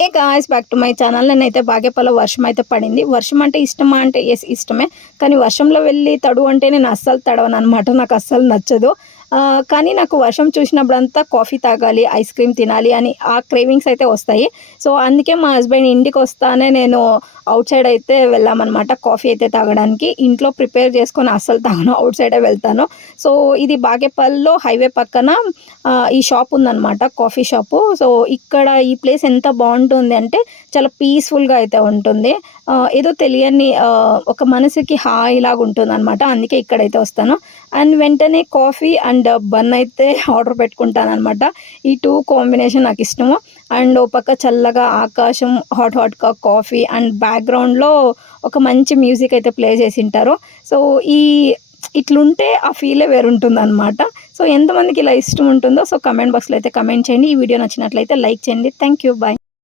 A guys back to my channel. నేనైతే బాగేపల్లిలో వర్షం అయితే పడింది. వర్షం అంటే ఇష్టమా అంటే ఎస్ ఇష్టమే. కానీ వర్షంలో వెళ్ళి తడువు అంటే నేను అస్సలు తడవననమాట. నాకు అస్సలు నచ్చదు. కానీ నాకు వర్షం చూసినప్పుడంతా కాఫీ తాగాలి, ఐస్ క్రీమ్ తినాలి అని ఆ క్రేవింగ్స్ అయితే వస్తాయి. సో, అందుకే మా హస్బెండ్ ఇంటికొస్తానే నేను ఔట్ సైడ్ అయితే వెళ్ళామనమాట కాఫీ అయితే తాగడానికి. ఇంట్లో ప్రిపేర్ చేసుకొని అస్సలు తాగను. ఔట్ సైడే వెళ్తాను. సో, ఇది బాగేపల్లిలో హైవే పక్కన ఈ షాప్ ఉందనమాట, కాఫీ షాపు. సో, ఇక్కడ ఈ ప్లేస్ ఎంత బావుంటుంది అంటే చాలా పీస్‌ఫుల్‌గా అయితే ఉంటుంది. ఏదో తెలియని ఒక మనసుకి హాయిలాగా ఉంటుందనమాట. అందుకే ఇక్కడైతే వస్తాను. అండ్ వెంటనే కాఫీ అండ్ బన్ అయితే ఆర్డర్ పెట్టుకుంటాననమాట. ఈ 2 కాంబినేషన్ నాకిష్టము. అండ్ ఓ పక్క చల్లగా ఆకాశం, హాట్‌గా కాఫీ అండ్ బ్యాక్‌గ్రౌండ్‌లో ఒక మంచి మ్యూజిక్ అయితే ప్లే చేసుంటారు. సో, ఈ ఇట్లుంటే ఆ ఫీలే వేరుంటుందనమాట. సో, ఎంతమందికి ఇలా ఇష్టం ఉంటుందో సో, కామెంట్ బాక్స్‌లో అయితే కామెంట్ చేయండి. ఈ వీడియో నచ్చినట్లయితే లైక్ చేయండి. Thank you. బై.